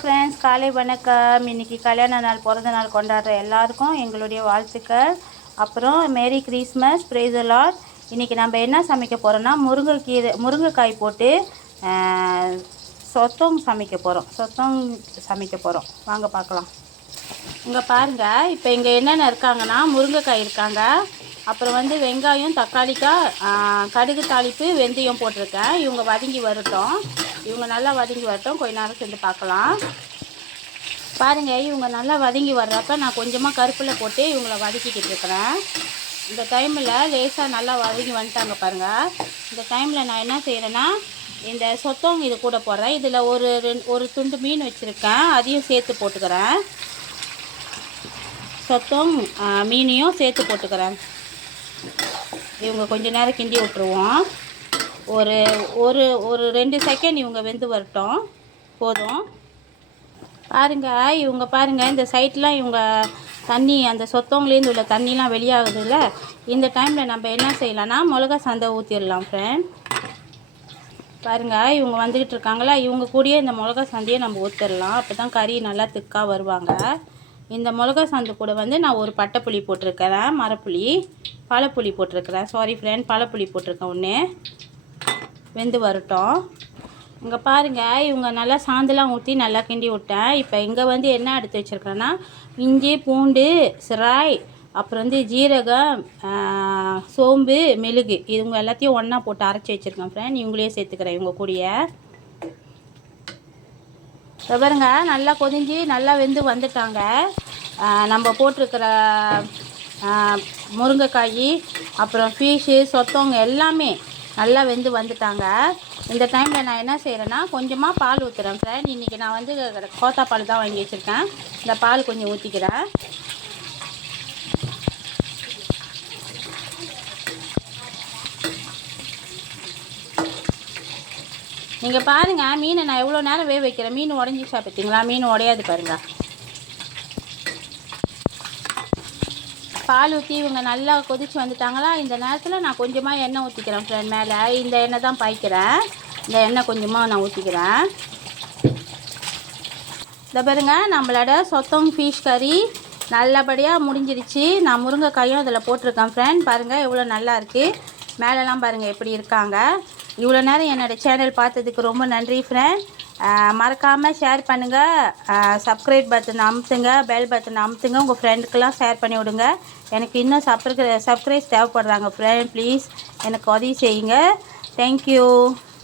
Friends, காலை வணக்கம். இன்றைக்கி கல்யாண நாள், பிறந்த நாள் கொண்டாடுற எல்லாருக்கும் எங்களுடைய வாழ்த்துக்கள். அப்புறம் merry Christmas, praise the Lord. இன்றைக்கி நம்ம என்ன சமைக்க போகிறோன்னா, முருங்கைக்காய் போட்டு சொத்தம் சமைக்க போகிறோம். வாங்க பார்க்கலாம். இங்கே பாருங்கள், இப்போ இங்கே என்னென்ன இருக்காங்கன்னா, முருங்கைக்காய் இருக்காங்க, அப்புறம் வெங்காயம், தக்காளிக்காய், கடுகு தாளிப்பு, வெந்தயம் போட்டிருக்கேன். இவங்க நல்லா வதங்கி வரட்டும். கொஞ்ச நேரம் செஞ்சு பார்க்கலாம். பாருங்கள், இவங்க நல்லா வதங்கி வர்றப்ப நான் கொஞ்சமாக கருப்பில் போட்டு இவங்கள வதக்கிக்கிட்டு இருக்கிறேன். இந்த டைமில் லேசாக நல்லா வதங்கி வந்துட்டாங்க பாருங்கள். இந்த டைமில் நான் என்ன செய்கிறேன்னா, இந்த சொத்தம் இது கூட போடுறேன். இதில் ஒரு துண்டு மீன் வச்சுருக்கேன், அதையும் சேர்த்து போட்டுக்கிறேன். சொத்தம் மீனையும் சேர்த்து போட்டுக்கிறேன். இவங்க கொஞ்ச நேரம் கிண்டி விட்டுருவோம். ஒரு ஒரு 2 செகண்ட் இவங்க வெந்து வரட்டும், போதும். பாருங்கள், இந்த சைட்லாம் இவங்க தண்ணி, அந்த சொத்தவங்களேருந்து உள்ள தண்ணிலாம் வெளியாகுதுல்ல. இந்த டைமில் நம்ம என்ன செய்யலாம்னா, மிளகா சந்தை ஊற்றிடலாம் ஃப்ரெண்ட். பாருங்கள், இவங்க வந்துக்கிட்டு இருக்காங்களா, இவங்க கூடயே இந்த மிளகா சந்தையை நம்ம ஊற்றிடலாம். அப்போ தான் கறி நல்லா திக்காக வருவாங்க. இந்த மிளகா சந்தை கூட நான் ஒரு பட்டைப்புளி போட்டிருக்கிறேன், பழப்புளி போட்டிருக்கிறேன். சாரி ஃப்ரெண்ட், பழப்புளி போட்டிருக்கேன். ஒன்று வெந்து வரட்டும். இங்கே பாருங்கள், இவங்க நல்லா சாந்தெலாம் ஊற்றி நல்லா கிண்டி விட்டேன். இப்போ இங்கே என்ன எடுத்து வச்சுருக்கேன்னா, இஞ்சி, பூண்டு, சிராய், அப்புறம் ஜீரகம், சோம்பு, மெழுகு, இவங்க எல்லாத்தையும் ஒன்றா போட்டு அரைச்சி வச்சுருக்கேன் ஃப்ரெண்ட். இவங்களையும் சேர்த்துக்கிறேன் இவங்க கூடயே. பாருங்க, நல்லா கொதிஞ்சு நல்லா வெந்து வந்துட்டாங்க. நம்ம போட்டிருக்கிற முருங்கைக்காய், அப்புறம் ஃபிஷ்ஷு, சொத்தவங்க எல்லாமே நல்லா வெந்து வந்துட்டாங்க. இந்த டைமில் நான் என்ன செய்கிறேன்னா, கொஞ்சமாக பால் ஊற்றுறேன் ஃப்ரெண்ட். இன்றைக்கி நான் கோத்தா பால் தான் வாங்கி வச்சுருக்கேன். இந்த பால் கொஞ்சம் ஊற்றிக்கிறேன். நீங்கள் பாருங்கள், மீனை நான் எவ்வளோ நேரம் வேக வைக்கிறேன். மீன் உடஞ்சிச்சா பார்த்தீங்களா? மீன் உடையாது பாருங்கள். பால் ஊற்றி இவங்க நல்லா கொதித்து வந்துட்டாங்களா. இந்த நேரத்தில் நான் கொஞ்சமாக எண்ணெய் ஊற்றிக்கிறேன் ஃப்ரெண்ட். மேலே இந்த எண்ணெய் தான் பாய்க்கிறேன். இந்த எண்ணெய் கொஞ்சமாக நான் ஊற்றிக்கிறேன். இந்த பாருங்க, நம்மளோட சொத்தம் ஃபிஷ் கறி நல்லபடியாக முடிஞ்சிருச்சு. நான் முருங்கைக்காயும் அதில் போட்டிருக்கேன் ஃப்ரெண்ட். பாருங்கள் எவ்வளோ நல்லா இருக்குது. மேலெலாம் பாருங்கள் எப்படி இருக்காங்க. இவ்வளோ நேரம் என்னோடய சேனல் பார்த்ததுக்கு ரொம்ப நன்றி ஃப்ரெண்ட். மறக்காமல் ஷேர் பண்ணுங்கள், சப்ஸ்கிரைப் பட்டன் அமுத்துங்க, பெல் பட்டன் அமுத்துங்க, உங்கள் ஃப்ரெண்டுக்கெல்லாம் ஷேர் பண்ணி விடுங்க. எனக்கு இன்னும் சப்ஸ்கிரைப் தேவைப்படுறாங்க ஃப்ரெண்ட். ப்ளீஸ் எனக்கு உதவி செய்யுங்க. தேங்க்யூ.